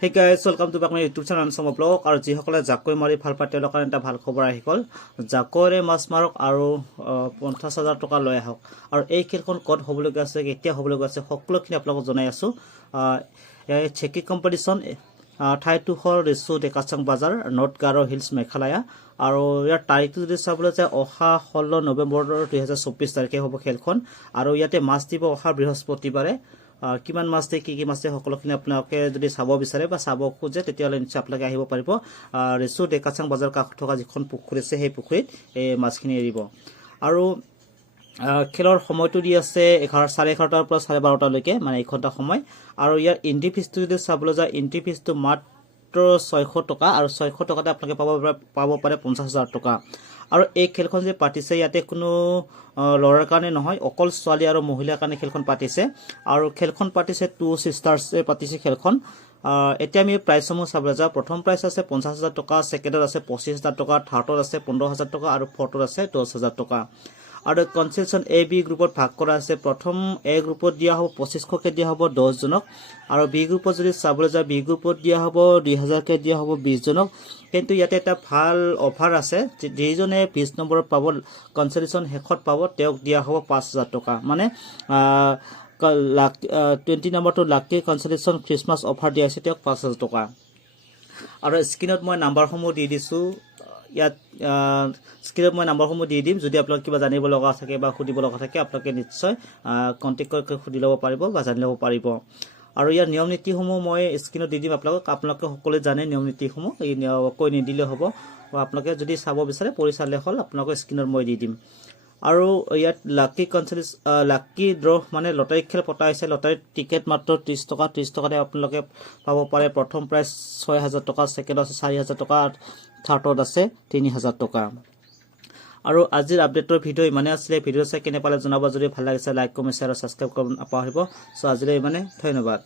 Hey guys, welcome to back my YouTube channel Ansama Blog আৰু যিসকলে জাকৈ মাৰি ভাল পায় তেওঁলোকৰ এটা ভাল খবৰ আহি গ'ল জাকৈৰে মাছ মাৰক আৰু ৫০,০০০ টকা লৈ আহক আৰু এই খেলখন ক'ত হ'বলগীয়া আছে কেতিয়া হ'বলগীয়া আছে সকলোখিনি আপোনালোকক জনাই আছো চেকি কম্পিটিশন ঠাইটোখৰ ৰিসু ডেকাচাং বাজাৰ নৰ্থ গাৰো হিলছ মেঘালয়া আৰু ইয়াৰ তাৰিখটো যদি চাবলৈ যায় অহা 16 নৱেম্বৰ 2024 তাৰিখে হ'ব খেলখন আৰু ইয়াতে মাছ দিব অহা বৃহস্পতিবাৰে কিমান মাছ দিয়ে কি মাছ দিয়ে সকলোখিনি আপোনালোকে যদি চাব বিচাৰে বা চাব খোজে তেতিয়ালে নিশ্চয় আপোনালোকে আহিব পাৰিব ৰিসু ডেকাচাং বাজাৰ কাষত থকা যিখন পুখুৰী আছে সেই পুখুৰীত এই মাছখিনি এৰিব আৰু খেলৰ সময়টো দি আছে 11:30 পৰা 12:30 লৈকে মানে 1 ঘণ্টা সময় আৰু ইয়াৰ এন্ট্ৰি ফিজটো যদি চাবলৈ যায় এন্ট্ৰি ফিজটো মাত্ৰ 600 টকা আৰু 600 টকাতে আপোনালোকে পাব পাৰে 50,000 টকা আৰু এই খেলখন যে পাতিছে ইয়াতে কোনো লৰাৰ কাৰণে নহয় অকল ছোৱালী আৰু মহিলাৰ কাৰণে খেলখন পাতিছে আৰু খেলখন পাতিছে টু সিস্টাৰ্সে পাতিছে খেলখন এতিয়া আমি প্ৰাইসমুহ চাবলৈ যাওঁ প্ৰথম প্ৰাইস আছে 50,000 টকা সেকেন্ডত আছে 25,000 টকা থাৰ্ডত আছে 15,000 টকা আৰু ফৰ্থত আছে 10,000 টকা আৰু কনসেলশন এ বি গ্ৰুপত ভাগ কৰা আছে প্ৰথম এ গ্ৰুপত দিয়া হ'ব 2500 কে দিয়া হ'ব 10 জনক আৰু বি গ্ৰুপত যদি চাবলৈ যায় বি গ্ৰুপত দিয়া হ'ব 2000 কে দিয়া হ'ব 20 জনক কিন্তু ইয়াতে এটা ভাল অফাৰ আছে যেজনে 20 নম্বৰত পাব কনসেলশন হেখত পাব তেওঁক দিয়া হ'ব 5,000 টকা মানে 20 নম্বৰটো লাকি কনসেলশন ক্ৰিসমাস অফাৰ দিয়া আছে তেওঁক 5,000 টকা আৰু স্ক্ৰিনত মই নাম্বাৰসমূহ দি দিছো ইয়াত স্ক্ৰিনত মই নাম্বাৰসমূহ দি দিম যদি আপোনালোক কিবা জানিব লগা থাকে বা সুধিব লগা থাকে আপোনালোকে নিশ্চয় কন্টাক্ট কৰি সুধি ল'ব পাৰিব বা জানি ল'ব পাৰিব আৰু ইয়াৰ নিয়ম নীতিসমূহ মই স্ক্ৰিনত দি দিম আপোনালোকে সকলোৱে জানে নিয়ম নীতিসমূহ এই কৈ নিদিলে হ'ব আপোনালোকে যদি চাব বিচাৰে পৰিচালে হল আপোনালোকে স্ক্ৰিনত মই দি দিম আৰু ইয়াত লাকি কনসেলশন লাকি ড্ৰ মানে লটাৰী খেল পতা হৈছে লটাৰী টিকেট মাত্ৰ 30 টকা 30 টকাতে আপোনালোকে পাব পাৰে প্ৰথম প্ৰাইজ 6,000 টকা সেকেন্ড আছে 4,000 টকা থাৰ্ডত আছে 3,000 টকা আৰু আজিৰ আপডেটৰ ভিডিও ইমানে আছিল ভিডিও চাই কেনে পালে জনাব যদি ভাল লাগিছে লাইক কমেন্ট শেয়াৰ আৰু সাবস্ক্ৰাইব কৰিব নাপাহৰিব সো আজিলৈ ইমানে ধন্যবাদ